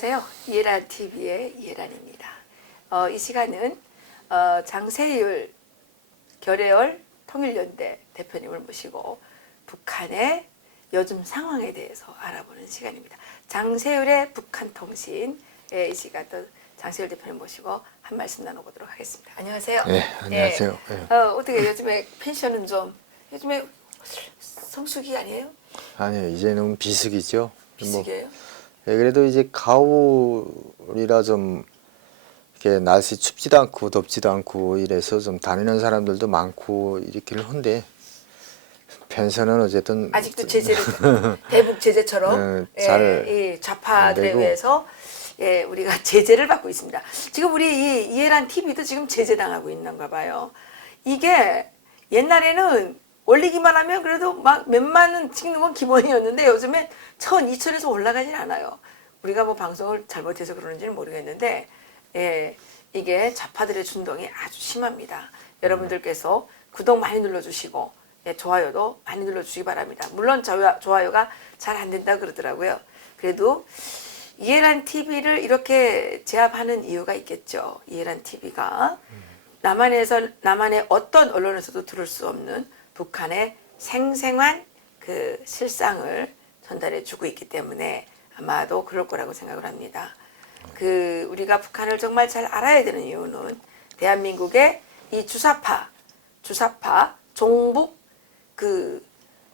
안녕하세요. 이해란 TV의 이해란입니다. 이 시간은 장세율 결혜열 통일연대 대표님을 모시고 북한의 요즘 상황에 대해서 알아보는 시간입니다. 장세율의 북한통신의 이 시간 또 장세율 대표님 모시고 한 말씀 나눠보도록 하겠습니다. 안녕하세요. 네, 안녕하세요. 네. 어떻게 요즘에 펜션은 좀 요즘에 성수기 아니에요? 아니요, 이제는 비수기죠. 비수기예요? 네, 그래도 이제 가을이라 좀 이렇게 날씨 춥지도 않고 덥지도 않고 이래서 좀 다니는 사람들도 많고 이렇기는 한데 펜션은 어쨌든 아직도 제재를 대북 제재처럼 이 좌파들에 의해서 우리가 제재를 받고 있습니다. 지금 우리 이 이해란 TV도 지금 제재당하고 있는가 봐요. 이게 옛날에는 올리기만 하면 그래도 막 몇만 원 찍는 건 기본이었는데 요즘엔 1,000, 2,000에서 올라가진 않아요. 우리가 뭐 방송을 잘못해서 그러는지는 모르겠는데 이게 좌파들의 준동이 아주 심합니다. 여러분들께서 구독 많이 눌러주시고 좋아요도 많이 눌러주시기 바랍니다. 물론 좋아요가 잘 안 된다 그러더라고요. 그래도 이해란 TV를 이렇게 제압하는 이유가 있겠죠. 이해란 TV가 남한의 어떤 언론에서도 들을 수 없는 북한의 생생한 그 실상을 전달해 주고 있기 때문에 아마도 그럴 거라고 생각을 합니다. 우리가 북한을 정말 잘 알아야 되는 이유는 대한민국의 이 주사파 종북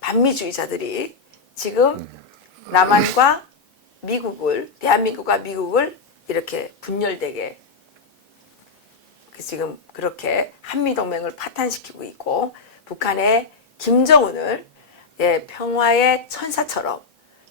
반미주의자들이 지금 남한과 대한민국과 미국을 이렇게 분열되게 지금 그렇게 한미동맹을 파탄시키고 있고 북한의 김정은을 평화의 천사처럼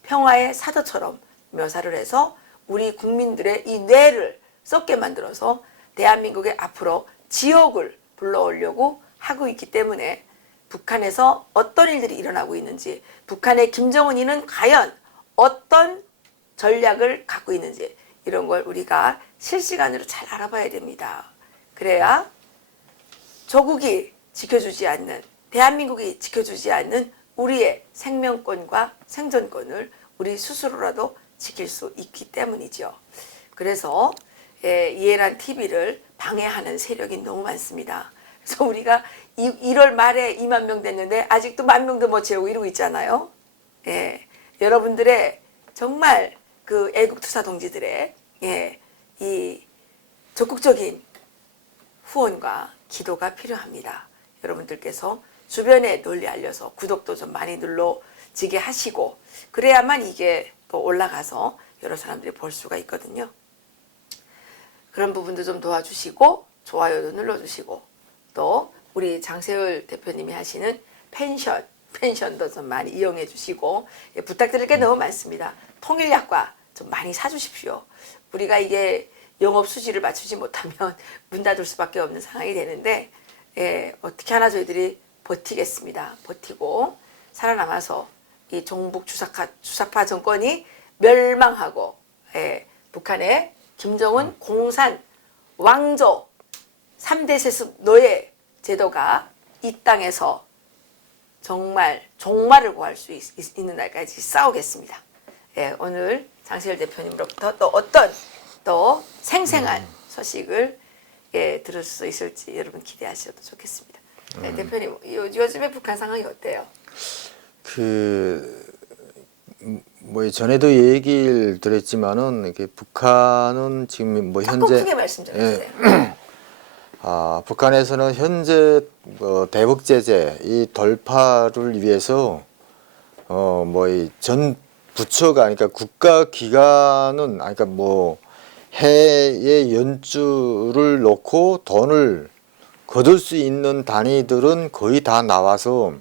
평화의 사도처럼 묘사를 해서 우리 국민들의 이 뇌를 썩게 만들어서 대한민국의 앞으로 지옥을 불러오려고 하고 있기 때문에 북한에서 어떤 일들이 일어나고 있는지 북한의 김정은이는 과연 어떤 전략을 갖고 있는지 이런 걸 우리가 실시간으로 잘 알아봐야 됩니다. 그래야 조국이 지켜주지 않는 대한민국이 지켜주지 않는 우리의 생명권과 생존권을 우리 스스로라도 지킬 수 있기 때문이죠. 그래서 이해란 TV를 방해하는 세력이 너무 많습니다. 그래서 우리가 1월 말에 2만 명 됐는데 아직도 10,000명도 못 채우고 이러고 있잖아요. 여러분들의 정말 그 애국투사 동지들의 이 적극적인 후원과 기도가 필요합니다. 여러분들께서 주변에 널리 알려서 구독도 좀 많이 눌러지게 하시고 그래야만 이게 또 올라가서 여러 사람들이 볼 수가 있거든요. 그런 부분도 좀 도와주시고 좋아요도 눌러주시고 또 우리 장세율 대표님이 하시는 펜션도 좀 많이 이용해 주시고 부탁드릴 게 너무 많습니다. 통일약과 좀 많이 사주십시오. 우리가 이게 영업 수지를 맞추지 못하면 문 닫을 수밖에 없는 상황이 되는데 어떻게 하나 저희들이 버티겠습니다. 버티고 살아남아서 이 종북 주사파 정권이 멸망하고 북한의 김정은 공산 왕조 3대 세습 노예 제도가 이 땅에서 정말 종말을 구할 수 있는 날까지 싸우겠습니다. 오늘 장세율 대표님으로부터 또 어떤 또 생생한 소식을 들을 수 있을지 여러분 기대하셔도 좋겠습니다. 대표님 요즘에 북한 상황이 어때요? 뭐 전에도 얘기를 드렸지만은 이게 북한은 지금 뭐 현재 크게 말씀 좀 해주세요. 북한에서는 현재 대북 제재 이 돌파를 위해서 뭐 이 전 부처가 그러니까 국가 기관은 그러니까 뭐 해외 연주를 놓고 돈을 거둘 수 있는 단위들은 거의 다 나와서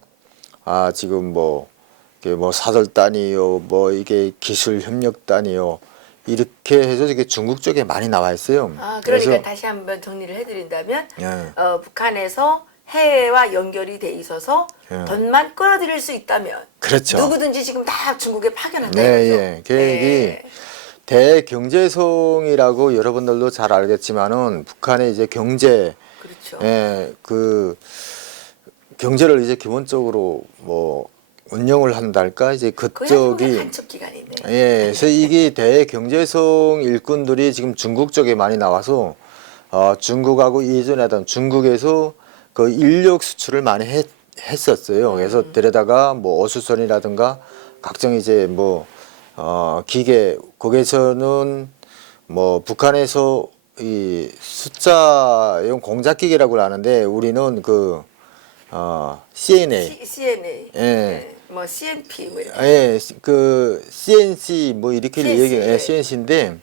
지금 뭐 사설단이요 뭐 이게 기술협력단이요 이렇게 해서 이게 중국 쪽에 많이 나와 있어요. 그러니까 그래서, 다시 한번 정리를 해드린다면 북한에서 해외와 연결이 돼 있어서 돈만 끌어들일 수 있다면 그렇죠. 누구든지 지금 다 중국에 파견한다 네, 계획이 대경제성이라고 여러분들도 잘 알겠지만은 북한의 이제 경제, 그렇죠. 그 경제를 이제 기본적으로 뭐 운영을 한달까 이제 거의 그쪽이 간첩 기관인데. 예, 그래서 이게 대경제성 일꾼들이 지금 중국 쪽에 많이 나와서 중국하고 이전에 하던 중국에서 그 인력 수출을 많이 했었어요. 그래서 데려다가 뭐 어수선이라든가 각종 이제 뭐 기계 거기서는 뭐 북한에서 이 숫자용 공작기계라고 하는데 우리는 그 CNA CNA, 예. 뭐 CNP 뭐 이렇게. 예, 그 CNC 뭐 이렇게 CNC, 얘기, 예. CNC인데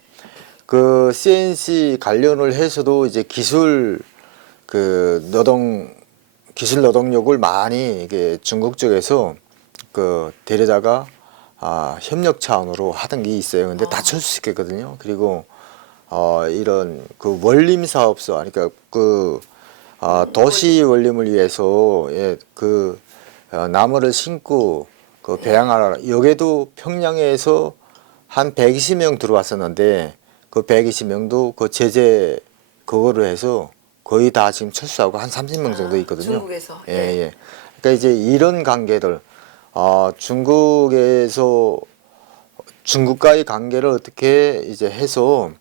그 CNC 관련을 해서도 이제 기술 그 기술 노동력을 많이 이게 중국 쪽에서 그 데려다가 협력 차원으로 하던 게 있어요. 근데 다 철수시켰거든요. 그리고 이런 그 원림 사업소, 그러니까 그 도시 원림을 위해서 나무를 심고 그 배양하라. 여기도 평양에서 한 120명 들어왔었는데 그 120명도 그 제재 그거를 해서 거의 다 지금 철수하고 한 30명 정도 있거든요. 중국에서. 예, 예. 그러니까 이제 이런 관계들 중국과의 관계를 어떻게 이제 해서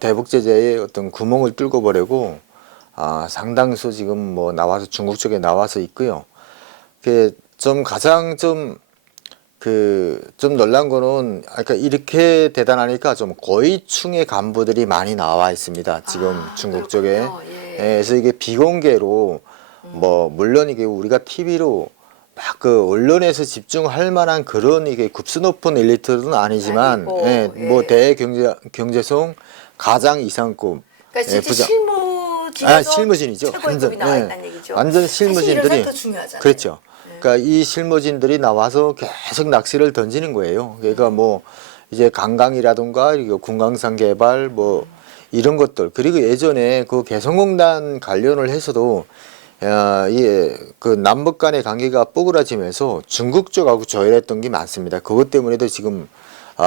대북 제재의 어떤 구멍을 뚫고 보려고 상당수 지금 뭐 나와서 중국 쪽에 나와서 있고요. 좀 가장 좀 놀란 거는 그러니까 이렇게 대단하니까 좀 고위층의 간부들이 많이 나와 있습니다. 지금 중국 쪽에. 그렇군요. 예. 예, 그래서 이게 비공개로 뭐 물론 이게 우리가 TV로 막 그 언론에서 집중할 만한 그런 이게 급수 높은 엘리트는 아니지만 아니고, 예, 예. 뭐 대경제성 가장 이상급 그러니까 예, 진짜 실무진에서 실무진이죠. 최고의 급이 나와 있다는 얘기죠. 완전 사실 이런 실무진들이 사람 더 중요하잖아요. 그렇죠. 그러니까 이 실무진들이 나와서 계속 낚시를 던지는 거예요. 그러니까 뭐 이제 관광이라든가 이거 군강산 개발 뭐 이런 것들 그리고 예전에 그 개성공단 관련을 해서도 그 남북 간의 관계가 뽀그라지면서 중국 쪽하고 조율했던 게 많습니다. 그것 때문에도 지금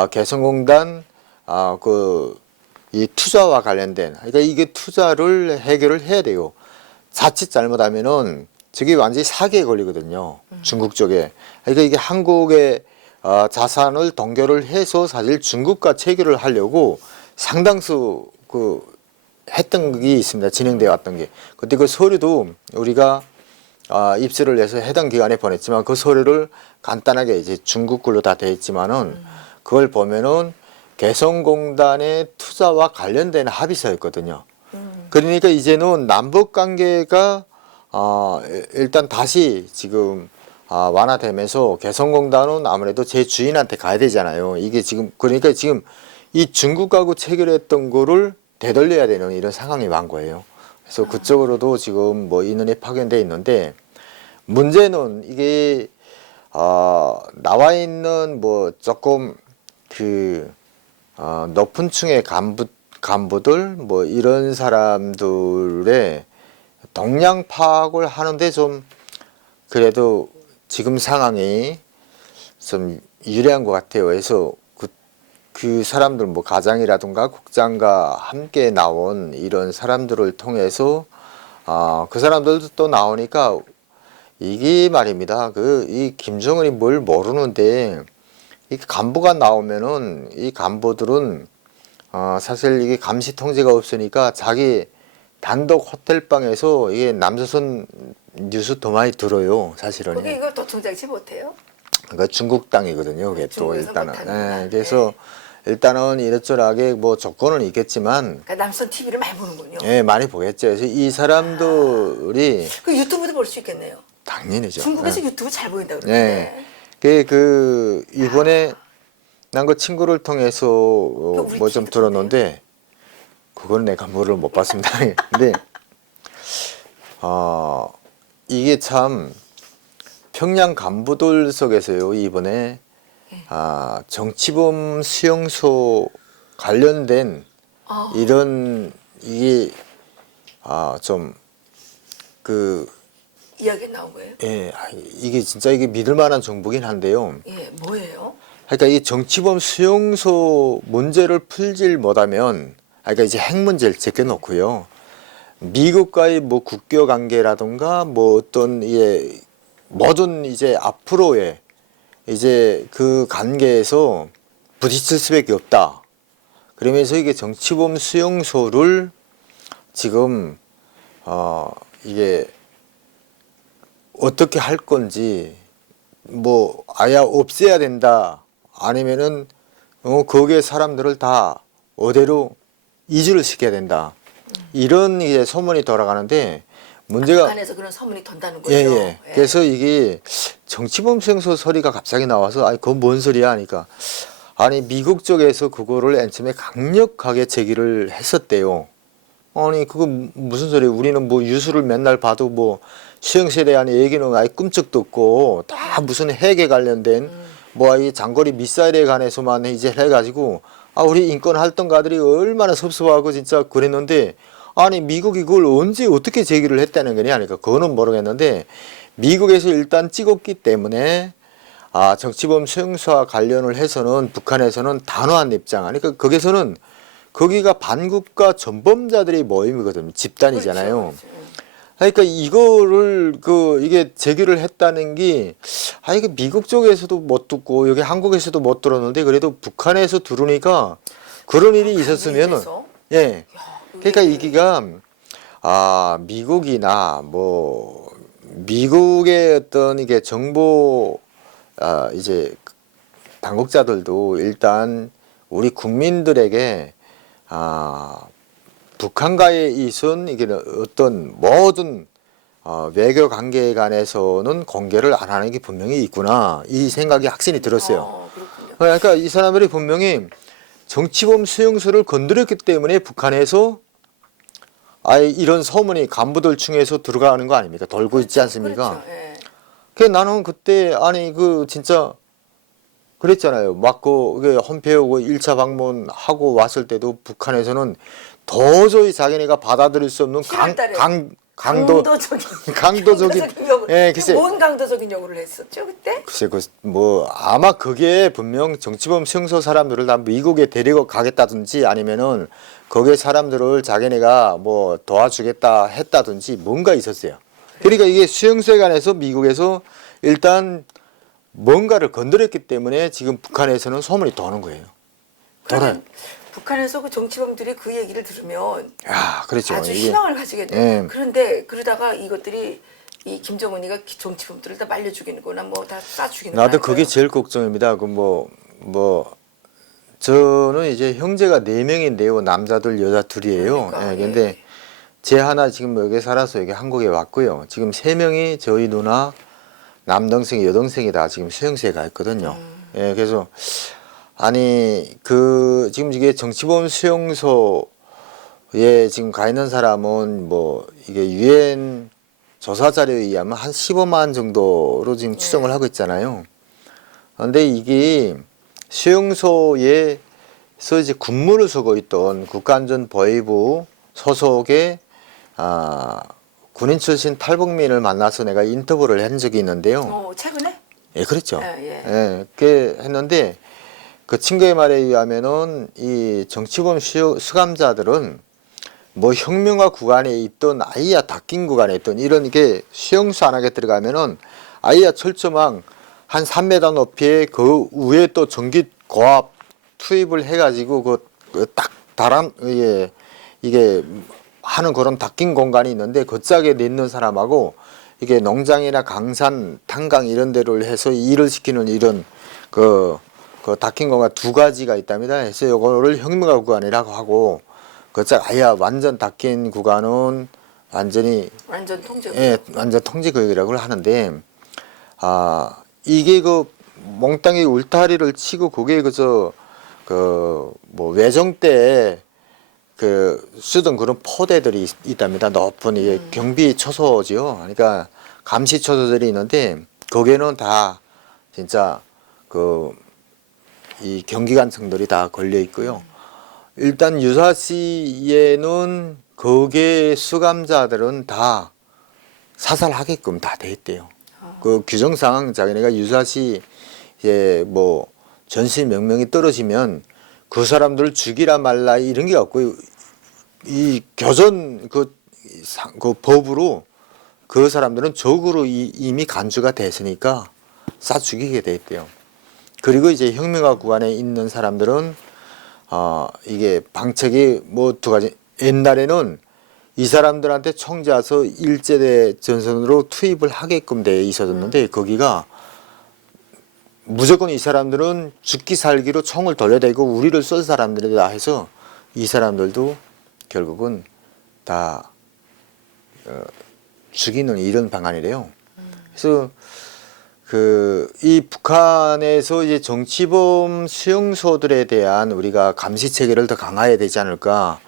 개성공단 이 투자와 관련된 그러니까 이게 투자를 해결을 해야 돼요. 자칫 잘못하면은 저게 완전히 사기에 걸리거든요. 중국 쪽에. 그러니까 이게 한국의 자산을 동결을 해서 사실 중국과 체결을 하려고 상당수 했던 게 있습니다. 진행되어 왔던 게. 그때 그 서류도 우리가 입수를 해서 해당 기관에 보냈지만 그 서류를 간단하게 이제 중국 글로 다 되어 있지만은 그걸 보면은 개성공단의 투자와 관련된 합의서였거든요. 그러니까 이제는 남북 관계가 일단 다시 지금 완화되면서 개성공단은 아무래도 제 주인한테 가야 되잖아요. 이게 지금 그러니까 지금 이 중국하고 체결했던 거를 되돌려야 되는 이런 상황이 온 거예요. 그래서 그쪽으로도 지금 뭐 인원이 파견돼 있는데 문제는 이게 나와 있는 뭐 조금 높은 층의 간부들 뭐 이런 사람들의 동향 파악을 하는데 좀 그래도 지금 상황이 좀 유리한 것 같아요. 그래서 그 사람들 뭐 가장이라든가 국장과 함께 나온 이런 사람들을 통해서 그 사람들도 또 나오니까 이게 말입니다. 이 김정은이 뭘 모르는데 이 간부가 나오면은 이 간부들은 사실 이게 감시 통제가 없으니까 자기 단독 호텔방에서 이게 남조선 뉴스 더 많이 들어요. 사실은. 거기 이걸 도청장치 못해요? 그러니까 중국 땅이거든요. 그게 또 중국에서 일단은. 못하는구나. 예, 그래서 일단은 이렇저렇하게 뭐 조건은 있겠지만 그러니까 남선 TV를 많이 보는군요. 예, 많이 보겠죠. 그래서 이 사람들이 그 유튜브도 볼 수 있겠네요. 당연히죠. 중국에서 예. 유튜브 잘 보인다 예. 그러는데. 이번에 난 그 친구를 통해서 우리 뭐 좀 친구도 들었는데 그건 내가 뭐를 못 봤습니다. 근데 이게 참 평양 간부들 속에서요 이번에 정치범 수용소 관련된 이런 이게 좀 이야기 나온 거예요? 이게 진짜 이게 믿을 만한 정보긴 한데요. 예, 뭐예요? 그러니까 이 정치범 수용소 문제를 풀질 못하면, 그러니까 이제 핵 문제를 제껴놓고요. 미국과의 뭐 국교 관계라든가 뭐 어떤 모든 이제 앞으로의 이제 그 관계에서 부딪힐 수밖에 없다. 그러면서 이게 정치범 수용소를 지금 이게 어떻게 할 건지 뭐 아예 없애야 된다 아니면은 거기에 사람들을 다 어디로 이주를 시켜야 된다 이런 이제 소문이 돌아가는데 문제가 북한에서 그런 소문이 돈다는 거죠. 예. 그래서 이게 정치범 수용소 소리가 갑자기 나와서 아니 그건 뭔 소리야 하니까 아니 미국 쪽에서 그거를 맨 처음에 강력하게 제기를 했었대요. 아니 그거 무슨 소리예요? 우리는 뭐 뉴스를 맨날 봐도 뭐 수용소에 대한 얘기는 아예 꿈쩍도 없고 다 무슨 핵에 관련된 뭐 이 장거리 미사일에 관해서만 이제 해가지고 아 우리 인권 활동가들이 얼마나 섭섭하고 진짜 그랬는데 아니 미국이 그걸 언제 어떻게 제기를 했다는 거냐 하니까 그거는 모르겠는데 미국에서 일단 찍었기 때문에 아 정치범 수용소와 관련을 해서는 북한에서는 단호한 입장 그러니까 거기서는 거기가 반국가 전범자들의 모임이거든요. 집단이잖아요. 그렇죠. 그러니까 이거를 이게 제기를 했다는 게 이게 미국 쪽에서도 못 듣고 여기 한국에서도 못 들었는데 그래도 북한에서 들으니까 그런 일이 있었으면은 예. 그러니까 이기가 미국이나 뭐 미국의 어떤 이게 정보 이제 당국자들도 일단 우리 국민들에게 북한과의 이선 이게 어떤 모든 외교 관계에 관해서는 공개를 안 하는 게 분명히 있구나 이 생각이 확신이 들었어요. 그렇군요. 그러니까 이 사람들이 분명히 정치범 수용소를 건드렸기 때문에 북한에서 아예 이런 소문이 간부들 중에서 들어가는 거 아닙니까? 돌고 있지 않습니까? 그렇죠. 예. 그래서 나는 그때 아니 진짜 그랬잖아요. 막 헌폐하고 1차 방문하고 왔을 때도 북한에서는 도저히 자기네가 받아들일 수 없는 강도적인 요구. 예, 글쎄 뭔 강도적인 요구를 했었죠 그때? 글쎄 아마 그게 분명 정치범 수용소 사람들을 다 미국에 데리고 가겠다든지 아니면은 거기에 사람들을 자기네가 뭐 도와주겠다 했다든지 뭔가 있었어요. 그러니까 이게 수용소에 관해서 미국에서 일단 뭔가를 건드렸기 때문에 지금 북한에서는 소문이 도는 거예요. 그러면 북한에서 그 정치범들이 그 얘기를 들으면 그렇죠. 아주 이게, 희망을 가지게 돼요. 예. 그런데 그러다가 이것들이 이 김정은이가 정치범들을 다 말려 죽이는거나 뭐 다 쏴 죽이는 거 나도 그게 제일 걱정입니다. 저는 이제 형제가 4명인데요. 남자들 여자 둘이에요. 그러니까, 근데 제 하나 지금 여기 살아서 여기 한국에 왔고요. 지금 3명이 저희 누나 남동생 여동생이 다 지금 수용소에 가 있거든요. 그래서 아니 지금 이게 정치범 수용소에 지금 가 있는 사람은 뭐 이게 유엔 조사 자료에 의하면 한 15만 정도로 지금 추정을 하고 있잖아요. 그런데 이게 수용소에서 이제 근무를 서고 있던 국가안전보위부 소속의 군인 출신 탈북민을 만나서 내가 인터뷰를 한 적이 있는데요. 최근에? 예, 그렇죠. 예. 했는데 그 친구의 말에 의하면은 이 정치범 수감자들은 뭐 혁명화 구간에 있던 아이야 닫힌 구간에 있던 이런 게 수용소 안에 들어가면은 아이야 철조망 한 3m 높이에 그 위에 또 전기 고압 투입을 해가지고 딱 이게 하는 그런 닫힌 공간이 있는데 그 짝에 내는 사람하고 이게 농장이나 강산, 탄강 이런 데를 해서 일을 시키는 이런 그 닫힌 공간 2가지가 있답니다. 그래서 요거를 혁명화 구간이라고 하고 그 짝 아예 완전 닫힌 구간은 완전 통제 완전 통제 구역이라고 하는데 이게 몽땅이 울타리를 치고 그게 뭐 외정 때 쓰던 그런 포대들이 있답니다. 높은 이게 경비 초소지요. 그러니까 감시 초소들이 있는데 거기에는 다 진짜 이 경기관청들이 다 걸려 있고요. 일단 유사시에는 거기에 수감자들은 다 사살하게끔 다 돼 있대요. 그 규정상 자기네가 유사시 뭐 전시 명령이 떨어지면 그 사람들을 죽이라 말라 이런 게 없고 이 교전 그 법으로 그 사람들은 적으로 이미 간주가 됐으니까 쏴 죽이게 돼 있대요. 그리고 이제 혁명화 구간에 있는 사람들은 이게 방책이 뭐 두 가지. 옛날에는 이 사람들한테 총자서 일제대 전선으로 투입을 하게끔 돼 있었는데 거기가 무조건 이 사람들은 죽기 살기로 총을 돌려대고 우리를 쏠 사람들이다 해서 이 사람들도 결국은 다 죽이는 이런 방안이래요. 그래서 이 북한에서 이제 정치범 수용소들에 대한 우리가 감시 체계를 더 강화해야 되지 않을까.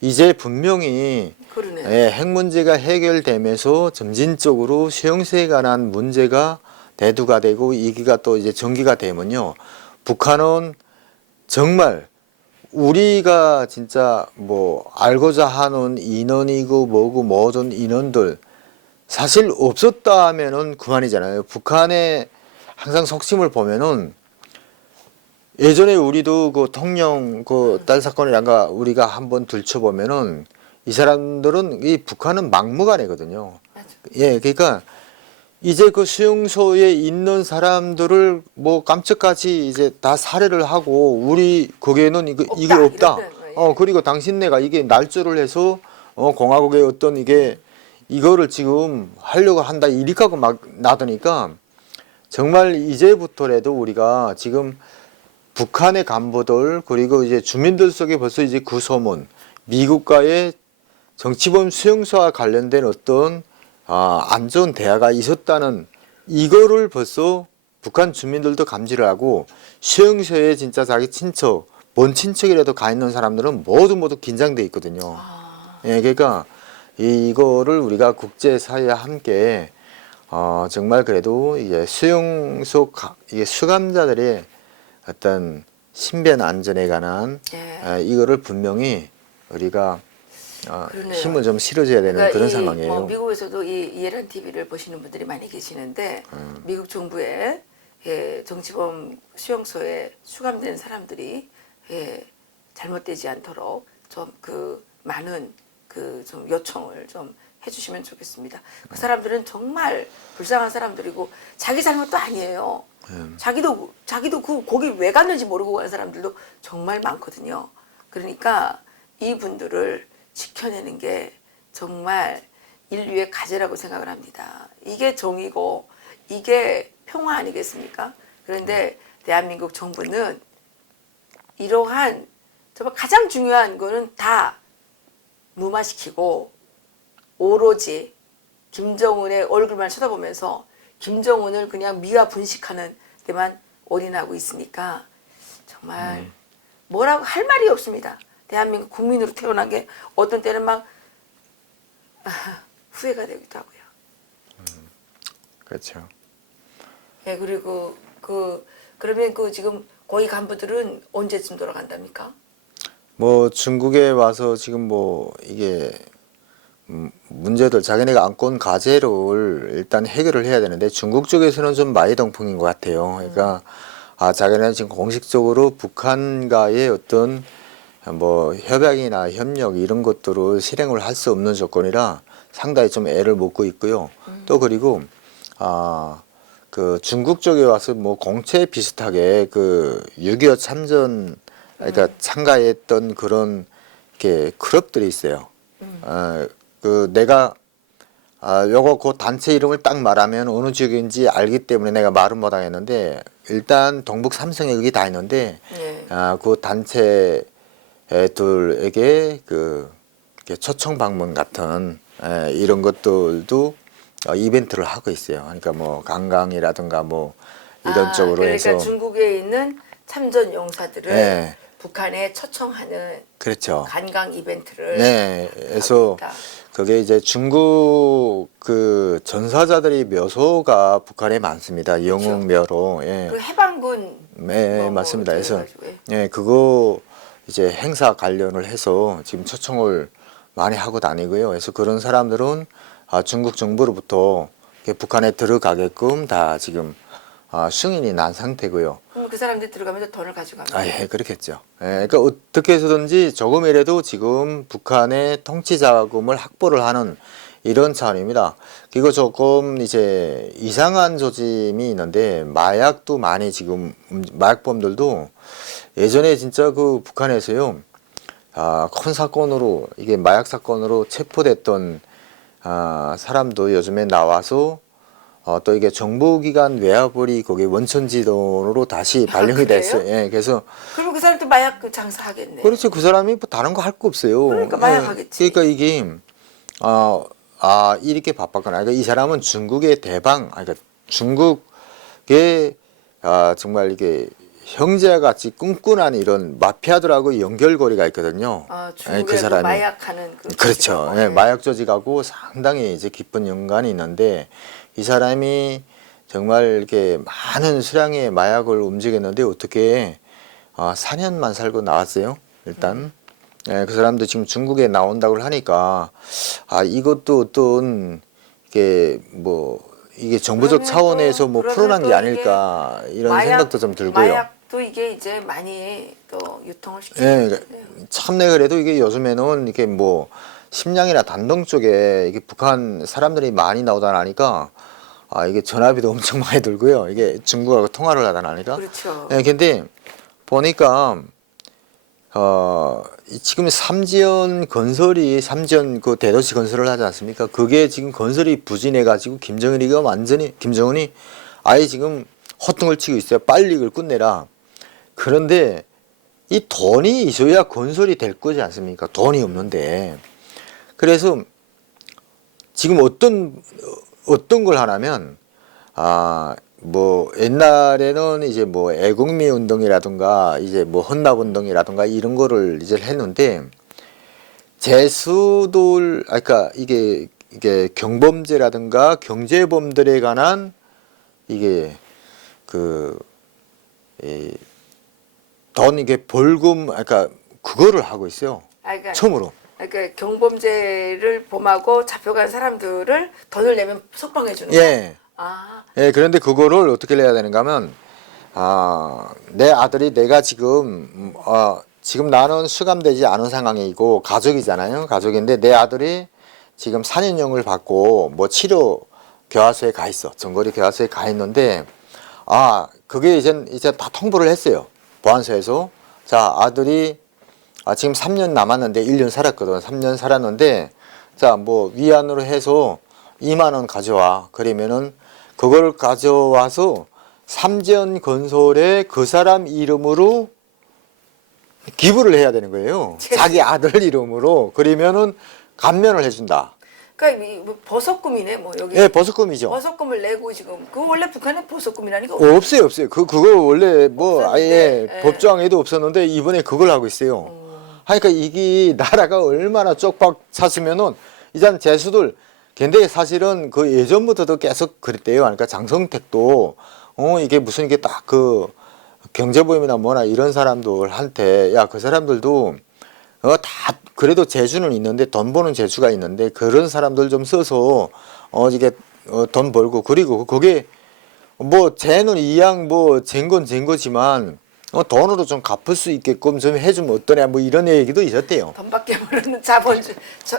이제 분명히 그러네요. 핵 문제가 해결되면서 점진적으로 수용소에 관한 문제가 대두가 되고 이기가 또 이제 전기가 되면요. 북한은 정말 우리가 진짜 뭐 알고자 하는 인원이고 뭐고 모든 인원들 사실 없었다 하면은 그만이잖아요. 북한의 항상 속심을 보면은 예전에 우리도 그 통영 그 딸 사건이란가 우리가 한번 들춰보면은 이 사람들은 이 북한은 막무가내거든요. 맞아. 예, 그러니까 이제 그 수용소에 있는 사람들을 뭐 깜짝같이 이제 다 살해를 하고 우리 거기에는 이게 없다. 이러는 거예요. 그리고 당신네가 이게 날조를 해서 공화국의 어떤 이게 이거를 지금 하려고 한다 이리하고 막 나더니까 정말 이제부터라도 우리가 지금 북한의 간부들 그리고 이제 주민들 속에 벌써 이제 그 소문 미국과의 정치범 수용소와 관련된 어떤 안 좋은 대화가 있었다는 이거를 벌써 북한 주민들도 감지를 하고 수용소에 진짜 자기 친척 먼 친척이라도 가 있는 사람들은 모두 긴장돼 있거든요. 예, 그러니까 이거를 우리가 국제사회와 함께 정말 그래도 이게 수용소 이게 수감자들의 어떤 신변 안전에 관한 예. 이거를 분명히 우리가 그러네요. 힘을 좀 실어줘야 되는 그러니까 그런 상황이에요. 뭐 미국에서도 이 이에란 TV를 보시는 분들이 많이 계시는데 미국 정부의 정치범 수용소에 수감된 사람들이 잘못되지 않도록 좀 그 많은 그 좀 요청을 좀 해주시면 좋겠습니다. 그 사람들은 정말 불쌍한 사람들이고 자기 잘못도 아니에요. 자기도 그 거기 왜 갔는지 모르고 간 사람들도 정말 많거든요. 그러니까 이분들을 지켜내는 게 정말 인류의 과제라고 생각을 합니다. 이게 정의고 이게 평화 아니겠습니까? 그런데 대한민국 정부는 이러한 정말 가장 중요한 거는 다 무마시키고 오로지 김정은의 얼굴만 쳐다보면서 김정은을 그냥 미화 분식하는 데만 올인하고 있으니까 정말 뭐라고 할 말이 없습니다. 대한민국 국민으로 태어난 게 어떤 때는 막 후회가 되기도 하고요. 그렇죠. 예, 그리고 그러면 지금 고위 간부들은 언제쯤 돌아간답니까? 뭐 중국에 와서 지금 뭐 이게 문제들 자기네가 안고 온 과제를 일단 해결을 해야 되는데 중국 쪽에서는 좀 마이동풍인 것 같아요. 그러니까 자기네는 지금 공식적으로 북한과의 어떤 뭐 협약이나 협력 이런 것들을 실행을 할 수 없는 조건이라 상당히 좀 애를 먹고 있고요. 또 그리고 그 중국 쪽에 와서 뭐 공채 비슷하게 그 6.25 참전 그러니까 참가했던 그런 이렇게 클럽들이 있어요. 그 내가 요거 그 단체 이름을 딱 말하면 어느 지역인지 알기 때문에 내가 말은 못 하겠는데 일단 동북 삼성에 그게 다 있는데 그 단체 애들에게 그 초청 방문 같은 이런 것들도 이벤트를 하고 있어요. 그러니까 뭐 관광이라든가 뭐 이런 쪽으로 그러니까 해서 중국에 있는 참전 용사들을 북한에 초청하는 그렇죠. 관광 이벤트를 그래서 있다. 그게 이제 중국 그 전사자들이 묘소가 북한에 많습니다. 영웅묘로. 그 해방군 뭐 맞습니다. 그래서 저래가지고, 그거 이제 행사 관련을 해서 지금 초청을 많이 하고 다니고요. 그래서 그런 사람들은 중국 정부로부터 북한에 들어가게끔 다 지금 승인이 난 상태고요. 그럼 그 사람들이 들어가면서 돈을 가져가면 예, 그렇겠죠. 그러니까 어떻게 해서든지 조금이라도 지금 북한의 통치 자금을 확보를 하는 이런 차원입니다. 그리고 조금 이제 이상한 조짐이 있는데 마약도 많이 지금 마약범들도 예전에 진짜 그 북한에서요 큰 사건으로 이게 마약 사건으로 체포됐던 사람도 요즘에 나와서 또 이게 정보기관 외화벌이 거기 원천지론으로 다시 발령이 그래요? 됐어요. 예, 그래서 그럼 그 사람도 마약 그 장사하겠네. 그렇죠. 그 사람이 뭐 다른 거 할 거 없어요. 그러니까 마약 하겠지. 그러니까 이게 이렇게 바빴거나 그러니까 이 사람은 중국의 대방 그러니까 중국의 정말 이게 형제와 같이 끈끈한 이런 마피아들하고 연결고리가 있거든요. 중국에 그 사람이 마약하는 그 그렇죠. 조직하고. 예, 마약 조직하고 상당히 이제 깊은 연관이 있는데 이 사람이 정말 이렇게 많은 수량의 마약을 움직였는데 어떻게 4년만 살고 나왔어요. 일단 예, 그 사람도 지금 중국에 나온다고 하니까 이것도 어떤 이게 정부적 그러면 차원에서 또- 뭐 그러면 풀어난 또 게 이게 아닐까 이런 마약- 생각도 좀 들고요. 마약도 이게 이제 많이 또 유통을 시키고 예, 있네요. 참내 그래도 이게 요즘에는 이게 뭐 심양이나 단동 쪽에 이게 북한 사람들이 많이 나오다 나니까 이게 전화비도 엄청 많이 들고요. 이게 중국하고 통화를 하다 나니까. 그렇죠. 예, 근데 보니까 지금 삼지연 그 대도시 건설을 하지 않습니까? 그게 지금 건설이 부진해 가지고 김정은이 아예 지금 허통을 치고 있어요. 빨리 이걸 끝내라. 그런데 이 돈이 있어야 건설이 될 거지 않습니까? 돈이 없는데. 그래서 지금 어떤 걸 하냐면 뭐 옛날에는 이제 뭐 애국미 운동이라든가 이제 뭐 헌납 운동이라든가 이런 거를 이제 했는데 제수들 그러니까 이게 경범죄라든가 경제범들에 관한 이게 돈 이게 벌금 그러니까 그거를 하고 있어요. 그러니까, 처음으로. 그러니까 경범죄를 범하고 잡혀간 사람들을 돈을 내면 석방해 주는 거야. 예. 아, 예, 그런데 그거를 어떻게 해야 되는가 하면, 내 아들이 내가 지금 나는 수감되지 않은 상황이고, 가족이잖아요. 가족인데, 내 아들이 지금 4년형을 받고, 뭐 치료 교화소에 가 있어. 정거리 교화소에 가 있는데, 그게 이제 다 통보를 했어요. 보안소에서. 자, 아들이 지금 3년 남았는데, 1년 살았거든. 3년 살았는데, 자, 뭐 위안으로 해서 2만 원 가져와. 그러면은, 그걸 가져와서 삼지연 건설에 그 사람 이름으로 기부를 해야 되는 거예요. 자기 아들 이름으로. 그러면은 감면을 해준다. 그러니까 뭐 버섯금이네 뭐 여기. 예, 버섯금이죠. 버섯금을 내고 지금 그 원래 북한에 버섯금이라니까 없어요. 그거 원래 뭐 아예 없었는데, 예. 법조항에도 없었는데 이번에 그걸 하고 있어요. 그러니까 이게 나라가 얼마나 쪽박 찼으면은 이젠 제수들 근데 사실은 그 예전부터도 계속 그랬대요. 그러니까 장성택도 이게 무슨 이게 딱 그 경제보험이나 뭐나 이런 사람들한테 야 그 사람들도 다 그래도 재주는 있는데 돈 버는 재주가 있는데 그런 사람들 좀 써서 이게 돈 벌고 그리고 그게 뭐 쟤는 이양 뭐 잰 거지만 돈으로 좀 갚을 수 있게끔 좀 해주면 어떠냐 뭐 이런 얘기도 있었대요. 돈밖에 모르는 자본주의,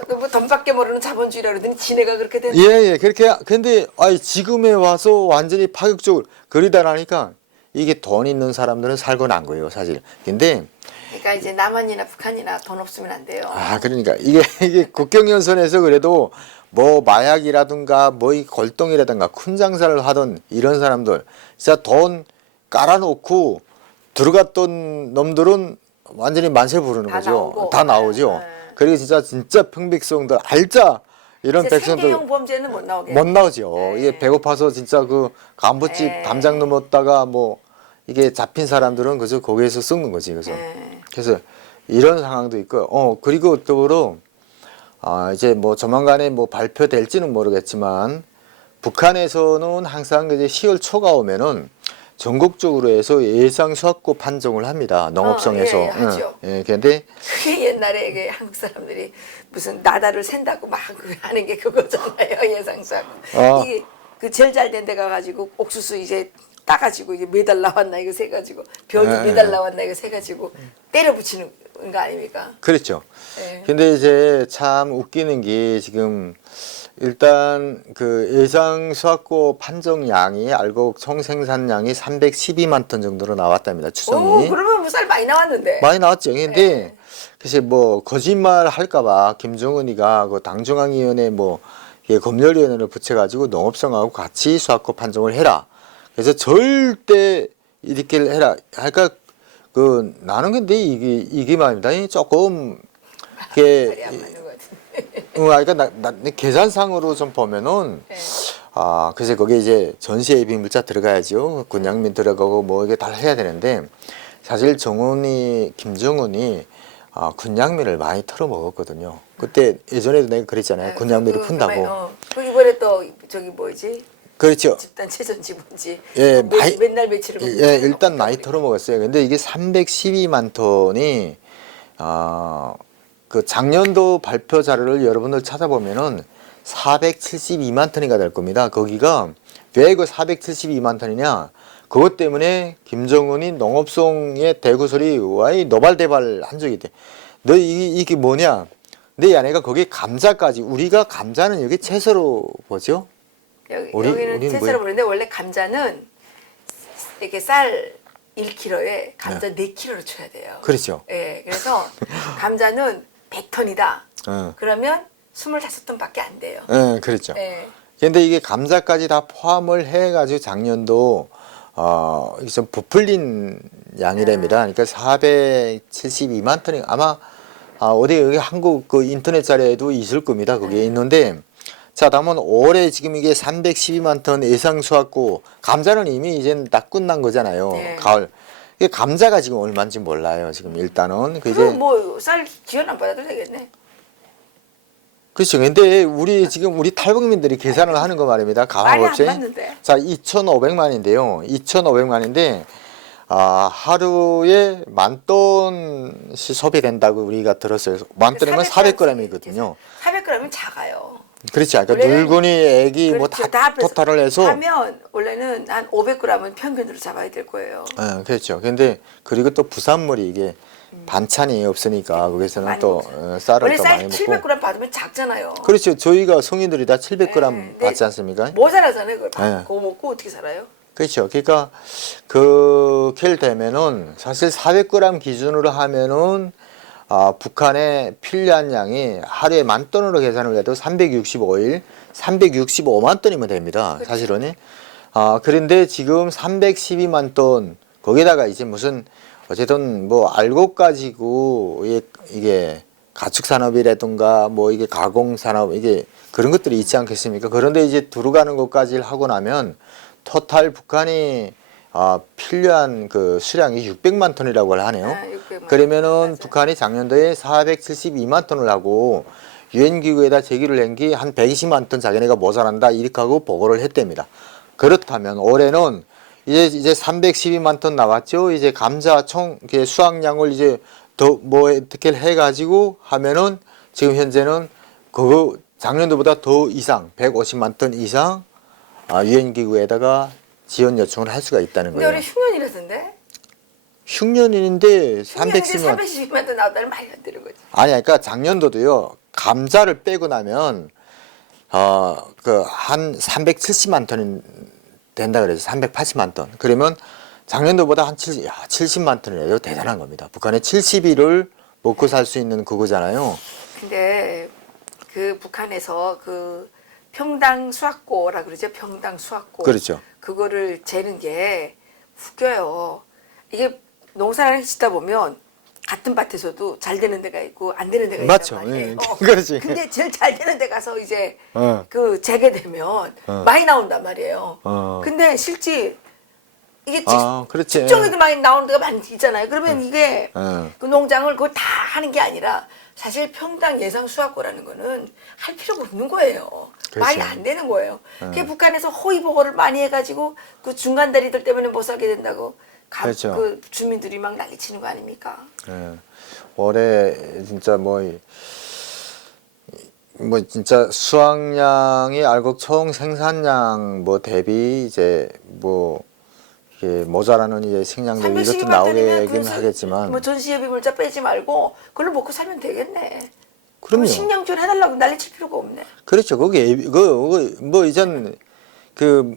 뭐 돈밖에 모르는 자본주의라 그러더니 지네가 그렇게 된. 예, 그렇게 근데 지금에 와서 완전히 파격적으로 그러다 나니까 이게 돈 있는 사람들은 살고 난 거예요, 사실. 근데 그러니까 이제 남한이나 북한이나 돈 없으면 안 돼요. 그러니까 이게 국경연선에서 그래도 뭐 마약이라든가 뭐 이 골동이라든가 큰 장사를 하던 이런 사람들 진짜 돈 깔아놓고 들어갔던 놈들은 완전히 만세 부르는 다 거죠. 나오고. 다 나오죠. 네. 그리고 진짜 평백성들 알짜 이런 이제 백성들 생계형 범죄는 못 나오게. 못 나오죠. 네. 이게 배고파서 진짜 그 간부집 네. 담장 넘었다가 뭐 이게 잡힌 사람들은 그저 거기에서 썩는 거지. 그래서 네. 그래서 이런 상황도 있고 그리고 또 이제 뭐 조만간에 뭐 발표될지는 모르겠지만 북한에서는 항상 이제 10월 초가 오면은 전국적으로 해서 예상 수확고 판정을 합니다. 농업성에서. 예, 하죠. 예, 근데 그게 옛날에 그 한국 사람들이 무슨 나다를 샌다고 막 하는 게 그거잖아요. 예상상. 이게 그 제일 잘 된 데 가가지고 옥수수 이제 따가지고 이제 매달 나왔나 이거 세 가지고 벼도 네. 매달 나왔나 이거 세 가지고 때려 붙이는 거 아닙니까? 그렇죠. 네. 근데 이제 참 웃기는 게 지금 일단 그 예상 수확고 판정량이 알곡 총 생산량이 312만 톤 정도로 나왔답니다. 오, 추정이. 그러면 뭐 쌀 많이 나왔는데. 많이 나왔죠. 근데 네. 글쎄 뭐 거짓말 할까봐 김정은이가 그 당중앙위원회 뭐 검열위원회를 붙여가지고 농업성하고 같이 수확고 판정을 해라. 그래서 절대 이렇게 해라. 할까 그 나는 근데 이게 말입니다. 조금 말이 이게 안 맞는 것 같은데. 그러니까 나 계산상으로 좀 보면은 네. 그래서 거기에 이제 전시의 비물자 들어가야죠. 군양민 들어가고 뭐 이게 다 해야 되는데 사실 김정은이 군양미를 많이 털어먹었거든요. 그때 예전에도 내가 그랬잖아요. 군양미를 푼다고. 그 이번에 또 저기 뭐지? 그렇죠. 집단 체전지 뭔지. 예, 맨날 며칠을 예, 일단 많이 털어먹었어요. 근데 이게 312만 톤이 그 작년도 발표 자료를 여러분들 찾아보면은 472만 톤이가 될 겁니다. 거기가 왜 그 472만 톤이냐? 그것 때문에 김정은이 농업성의 대구설이 와이 노발대발 한 적이 있대. 너 이게 뭐냐? 내 아내가 거기 감자까지 우리가 감자는 여기 채소로 보죠. 여기는 채소로 보는데 원래 감자는 이렇게 쌀 1kg에 감자 4kg로 쳐야 돼요. 그렇죠. 예, 그래서 감자는 100톤이다. 어. 그러면 25톤밖에 안 돼요. 예, 그렇죠. 예. 근데 이게 감자까지 다 포함을 해가지고 작년도 이게 좀 부풀린 양이랍니다. 그러니까 472만 톤이 아마 어디 여기 한국 그 인터넷 자료에도 있을 겁니다. 거기에 있는데 자, 다음은 올해 지금 이게 312만 톤 예상 수확고 감자는 이미 이제 다 끝난 거잖아요. 네. 가을. 이게 감자가 지금 얼마인지 몰라요. 지금 일단은 그 이제 그럼 뭐쌀 지원 안 받아도 되겠네. 그렇죠. 근데 우리 탈북민들이 계산을 하는 거 말입니다. 많이 안 가마법제. 받는데. 자, 2,500만인데요. 2,500만인데 하루에 10,000톤씩 소비된다고 우리가 들었어요. 10,000톤이면 400g이거든요. 400g은 작아요. 그렇지. 그러니까 원래는 늙은이, 애기 뭐 그렇죠. 다 토탈을 해서 하면 원래는 한 500g은 평균으로 잡아야 될 거예요. 그렇죠. 근데 그리고 또 부산물이 이게 반찬이 없으니까 거기서는 많이 또 먹죠. 쌀을 원래 또 쌀 많이 먹고 700g 받으면 작잖아요. 그렇죠. 저희가 성인들이 다 700g 네, 받지 않습니까? 모자라잖아요. 그걸 네. 그거 먹고 어떻게 살아요? 그렇죠. 그러니까 그렇게 되면은 사실 400g 기준으로 하면은 북한의 필요한 양이 하루에 10,000톤으로 계산을 해도 365일 365만 톤이면 됩니다. 그렇죠. 사실은. 그런데 지금 312만 톤 거기다가 이제 무슨 어쨌든 뭐 알곡 가지고 이게 가축 산업이라든가 뭐 이게 가공 산업 이게 그런 것들이 있지 않겠습니까? 그런데 이제 들어가는 것까지 하고 나면 토탈 북한이 필요한 그 수량이 600만 톤이라고 하네요. 600만 그러면은 맞아요. 북한이 작년도에 472만 톤을 하고 유엔 기구에다 제기를 한 게 한 120만 톤 자기네가 모자란다 이렇게 하고 보고를 했답니다. 그렇다면 올해는 이제 312만 톤 나왔죠. 이제 감자 총 수확량을 이제 더 뭐 어떻게 해가지고 하면은 지금 현재는 그거 작년도보다 더 이상 150만 톤 이상 유엔 기구에다가 지원 요청을 할 수가 있다는 근데 거예요. 우리 흉년이라던데? 흉년인데 흉년인데 310만 312만 ton 나왔다는 말이 안 되는 거지. 아니 그러니까 작년도도요. 감자를 빼고 나면 그 한 370만 톤이 된다 그래서 380만 톤. 그러면 작년도보다 한 70만 톤이래요. 대단한 겁니다. 북한의 70일을 먹고 살 수 있는 그거잖아요. 근데 그 북한에서 그 평당 수확고라 그러죠. 평당 수확고. 그렇죠. 그거를 재는 게 웃겨요. 이게 농사를 짓다 보면 같은 밭에서도 잘 되는 데가 있고 안 되는 데가 맞죠. 있단 말이에요. 예. 그렇지. 근데 제일 잘 되는 데 가서 이제 어. 그 재게 되면 많이 나온단 말이에요. 근데 실제 이게 그렇지. 직종에도 많이 나오는 데가 많이 있잖아요. 그러면 이게 그 농장을 그거 다 하는 게 아니라 사실 평당 예상 수확고라는 거는 할 필요가 없는 거예요. 그렇죠. 말이 안 되는 거예요. 그게 북한에서 허위 보고를 많이 해가지고 그 중간 다리들 때문에 못 살게 된다고 그렇죠. 그 주민들이 막 난리치는 거 아닙니까? 예. 올해 진짜 뭐 진짜 수확량이 알곡 총 생산량 뭐 대비 이제 뭐 이게 모자라는 이제 식량들 이것도 312만 나오긴 하겠지만 뭐 전시예비 물자 빼지 말고 그걸로 먹고 살면 되겠네. 그럼 그럼요. 식량 지원 해달라고 난리칠 필요가 없네. 그렇죠. 거기 뭐 이젠 그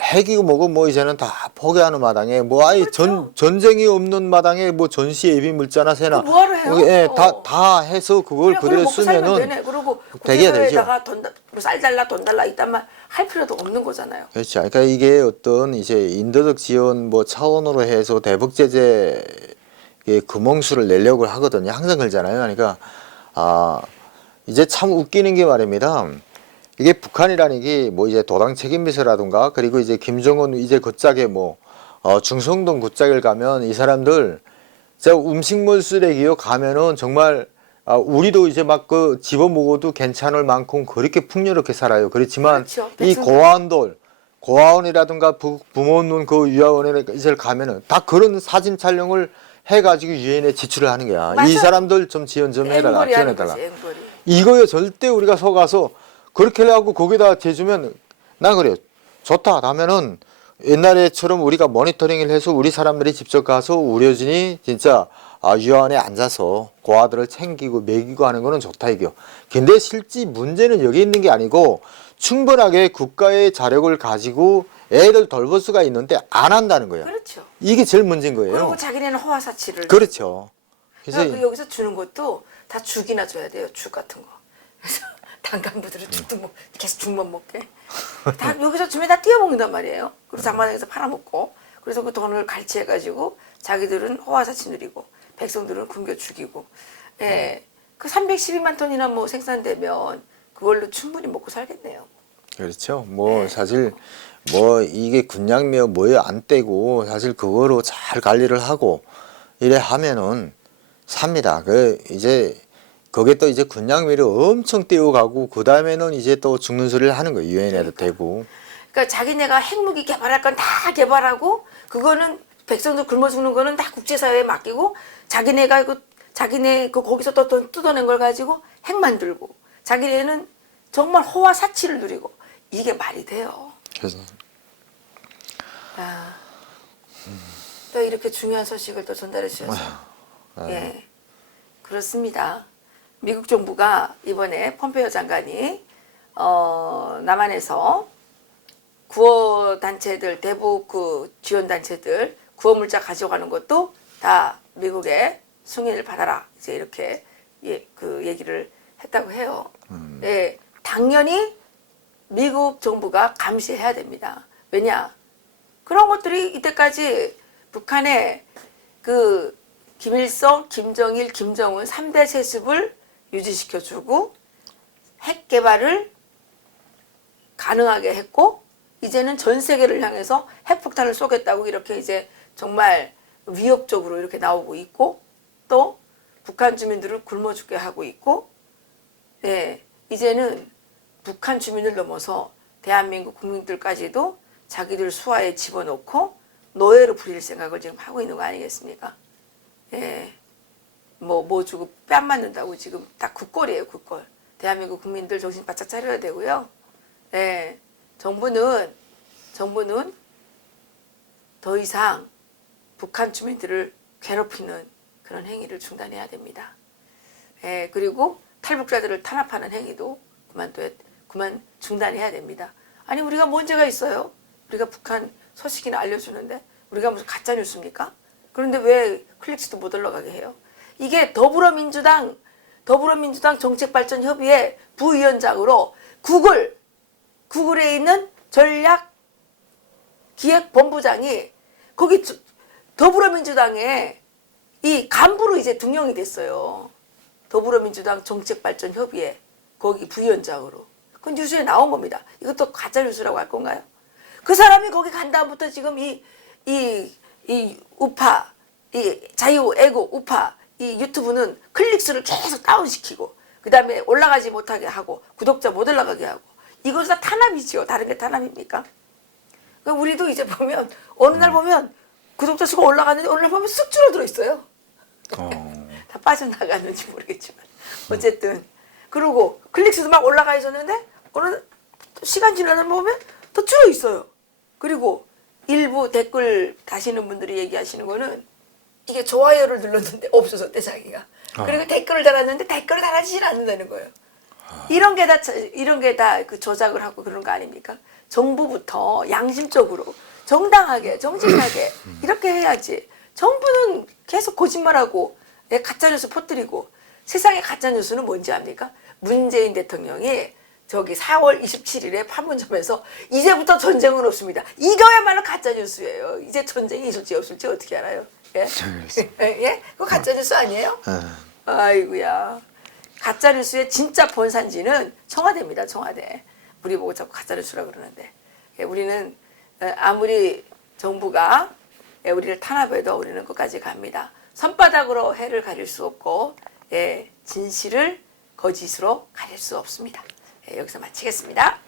핵이고 뭐고 뭐 이제는 다 포기하는 마당에 뭐 아예 그렇죠. 전쟁이 없는 마당에 뭐 전시 예비 물자나 세나 그거 뭐하러 해요? 예, 다 해서 그걸 그냥 그대로 먹고 살면 쓰면은 되네. 그리고 되게 되죠. 국회에다가 쌀 달라 돈 달라 이딴 말 할 필요도 없는 거잖아요. 그렇죠. 그러니까 이게 어떤 이제 인도적 지원 뭐 차원으로 해서 대북 제재 금홍수를 내려고 하거든요. 항상 그러잖아요. 그러니까 이제 참 웃기는 게 말입니다. 이게 북한이라는 게 뭐 이제 도당 책임비서라든가 그리고 이제 김정은 이제 굿짝에 뭐 중성동 굿짝을 가면 이 사람들 저 음식물 쓰레기요 가면은 정말 우리도 이제 막 그 집어먹어도 괜찮을 만큼 그렇게 풍요롭게 살아요. 그렇지만 그렇죠. 이 고아원이라든가 부모님 그 유아원에 이제 가면은 다 그런 사진 촬영을 해가지고 유엔에 지출을 하는 거야. 이 맞아. 사람들 좀 지원 좀 해달라, 앵벌이 하는 지원해달라. 거지, 앵벌이. 이거요 절대 우리가 속아서 그렇게 하고 거기다 재주면 나 그래요. 좋다 하면은 옛날에처럼 우리가 모니터링을 해서 우리 사람들이 직접 가서 의료진이 진짜 유아원에 앉아서 고아들을 챙기고 먹이고 하는 거는 좋다 이겨. 근데 실제 문제는 여기 있는 게 아니고 충분하게 국가의 자력을 가지고 애들 돌볼 수가 있는데 안 한다는 거예요. 그렇죠. 이게 제일 문제인 거예요. 그리고 자기네는 허와사치를. 그렇죠. 그래서 그러니까 여기서 주는 것도 다 죽이나 줘야 돼요. 죽 같은 거. 그래서 단간부들은 죽도 계속 죽만 먹게. 다 여기서 주면 다 띄어먹는단 말이에요. 그리고 장마당에서 팔아먹고. 그래서 그 돈을 갈취해가지고 자기들은 허와사치 누리고 백성들은 굶겨 죽이고. 예. 그 312만 톤이나 뭐 생산되면 그걸로 충분히 먹고 살겠네요. 그렇죠. 뭐 사실 뭐 이게 군량며 뭐에 안 떼고 사실 그거로 잘 관리를 하고 이래 하면은 삽니다. 그 이제 거기에 또 이제 군량미를 엄청 띄워가고 그 다음에는 이제 또 죽는 소리를 하는 거예요. 유엔에도 대고. 그러니까 자기네가 핵무기 개발할 건 다 개발하고 그거는 백성들 굶어 죽는 거는 다 국제사회에 맡기고 자기네가 자기네 거기서 또 돈 뜯어낸 걸 가지고 핵 만들고 자기네는 정말 호화 사치를 누리고 이게 말이 돼요. 그래서 또 이렇게 중요한 소식을 또 전달해 주셔서 예 그렇습니다. 미국 정부가 이번에 폼페이오 장관이 남한에서 구호 단체들 대북 그 지원 단체들 구호 물자 가져가는 것도 다 미국의 승인을 받아라 이제 이렇게 그 얘기를 했다고 해요. 예, 당연히 미국 정부가 감시해야 됩니다. 왜냐 그런 것들이 이때까지 북한의 그 김일성, 김정일, 김정은 3대 세습을 유지시켜주고 핵 개발을 가능하게 했고 이제는 전 세계를 향해서 핵폭탄을 쏘겠다고 이렇게 이제 정말 위협적으로 이렇게 나오고 있고 또 북한 주민들을 굶어 죽게 하고 있고 네, 이제는 북한 주민을 넘어서 대한민국 국민들까지도 자기들 수하에 집어넣고 노예로 부릴 생각을 지금 하고 있는 거 아니겠습니까? 예. 뭐 주고 뺨 맞는다고 지금 딱 굿꼴이에요, 굿꼴. 대한민국 국민들 정신 바짝 차려야 되고요. 예. 정부는 더 이상 북한 주민들을 괴롭히는 그런 행위를 중단해야 됩니다. 예. 그리고 탈북자들을 탄압하는 행위도 그만 중단해야 됩니다. 아니 우리가 뭔 죄가 있어요? 우리가 북한 소식이나 알려주는데 우리가 무슨 가짜 뉴스입니까? 그런데 왜 클릭수도 못 올라가게 해요? 이게 더불어민주당 정책발전협의회 부위원장으로 구글에 있는 전략기획본부장이 거기 더불어민주당의 이 간부로 이제 등용이 됐어요. 더불어민주당 정책발전협의회 거기 부위원장으로. 그 뉴스에 나온 겁니다. 이것도 가짜 뉴스라고 할 건가요? 그 사람이 거기 간 다음부터 지금 이 우파, 이 자유, 애국, 우파, 이 유튜브는 클릭수를 계속 다운시키고, 그 다음에 올라가지 못하게 하고, 구독자 못 올라가게 하고, 이것이 다 탄압이지요. 다른 게 탄압입니까? 그러니까 우리도 이제 보면, 어느 날 보면, 구독자 수가 올라가는데, 어느 날 보면 쑥 줄어들어 있어요. 다 빠져나가는지 모르겠지만. 어쨌든. 그리고 클릭수도 막 올라가 있었는데, 어느 시간 지나다 보면 더 줄어 있어요. 그리고 일부 댓글 다시는 분들이 얘기하시는 거는 이게 좋아요를 눌렀는데 없어졌대 자기가. 그리고 댓글을 달았는데 댓글을 달아지질 않는다는 거예요. 이런 게 다 그 조작을 하고 그런 거 아닙니까? 정부부터 양심적으로 정당하게 정직하게 이렇게 해야지. 정부는 계속 거짓말하고 가짜뉴스 퍼뜨리고 세상에 가짜뉴스는 뭔지 압니까? 문재인 대통령이 저기 4월 27일에 판문점에서 이제부터 전쟁은 없습니다. 이거야말로 가짜뉴스예요. 이제 전쟁이 있을지 없을지 어떻게 알아요? 예? 예? 그거 가짜뉴스 아니에요? 아이고야. 가짜뉴스의 진짜 본산지는 청와대입니다. 청와대. 우리 보고 자꾸 가짜뉴스라 그러는데. 예, 우리는 아무리 정부가 우리를 탄압해도 우리는 끝까지 갑니다. 손바닥으로 해를 가릴 수 없고 진실을 거짓으로 가릴 수 없습니다. 여기서 마치겠습니다.